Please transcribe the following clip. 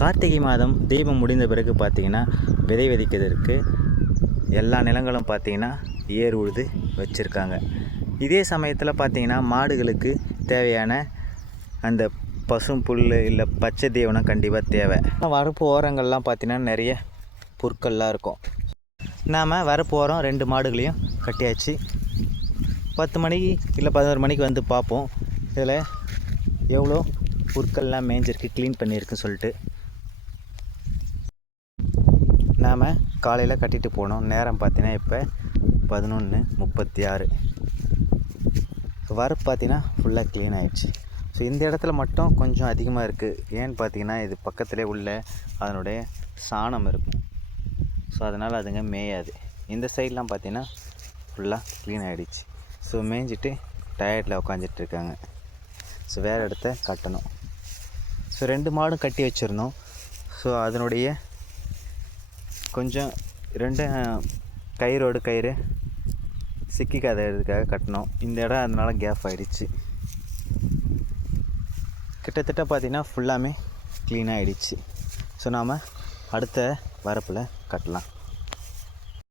கார்த்திகை மாதம் தீபம் முடிந்த பிறகு பார்த்திங்கன்னா விதை விதைக்கிறதுக்கு எல்லா நிலங்களும் பார்த்தீங்கன்னா ஏர் உழுது வச்சுருக்காங்க. இதே சமயத்தில் பார்த்தீங்கன்னா மாடுகளுக்கு தேவையான அந்த பசும் புல் இல்லை பச்சை தீவனம் கண்டிப்பாக தேவை. வரப்பு ஓரங்கள்லாம் பார்த்திங்கன்னா நிறைய புற்கள்லாம் இருக்கும். நாம் வரப்பு ஓரம் ரெண்டு மாடுகளையும் கட்டியாச்சு. பத்து மணிக்கு இல்லை பதினோரு மணிக்கு வந்து பார்ப்போம். இதில் எவ்வளோ புற்கள்லாம் மேஞ்சிருக்கு க்ளீன் பண்ணியிருக்குன்னு சொல்லிட்டு. நாம் காலையில் கட்டிட்டு போனோம். நேரம் பார்த்தீங்கன்னா இப்போ பதினொன்று முப்பத்தி ஆறு. வரப்பு பார்த்தீங்கன்னா ஃபுல்லாக க்ளீன் ஆயிடுச்சு. ஸோ இந்த இடத்துல மட்டும் கொஞ்சம் அதிகமாக இருக்குது ஏன்னு பார்த்தீங்கன்னா இது பக்கத்துலேயே உள்ள அதனுடைய சாணம் இருக்கும். ஸோ அதனால் அதுங்க மேயாது. இந்த சைட்லாம் பார்த்தீங்கன்னா ஃபுல்லாக க்ளீன் ஆகிடுச்சு ஸோ மேய்ஞ்சிட்டு டயர்டில் உட்காந்துட்டு இருக்காங்க. ஸோ வேறு இடத்த கட்டணும். ஸோ ரெண்டு மாடும் கட்டி வச்சுருந்தோம். ஸோ அதனுடைய கொஞ்சம் ரெண்டு கயிறோடு கயிறு சிக்கிக்காததுக்காக கட்டினோம். இந்த இடம் அதனால் கேப் ஆகிடுச்சு கிட்டத்தட்ட பார்த்திங்கன்னா ஃபுல்லாமே க்ளீனாக ஆகிடுச்சு ஸோ நாம் அடுத்த வரப்பில் கட்டலாம்.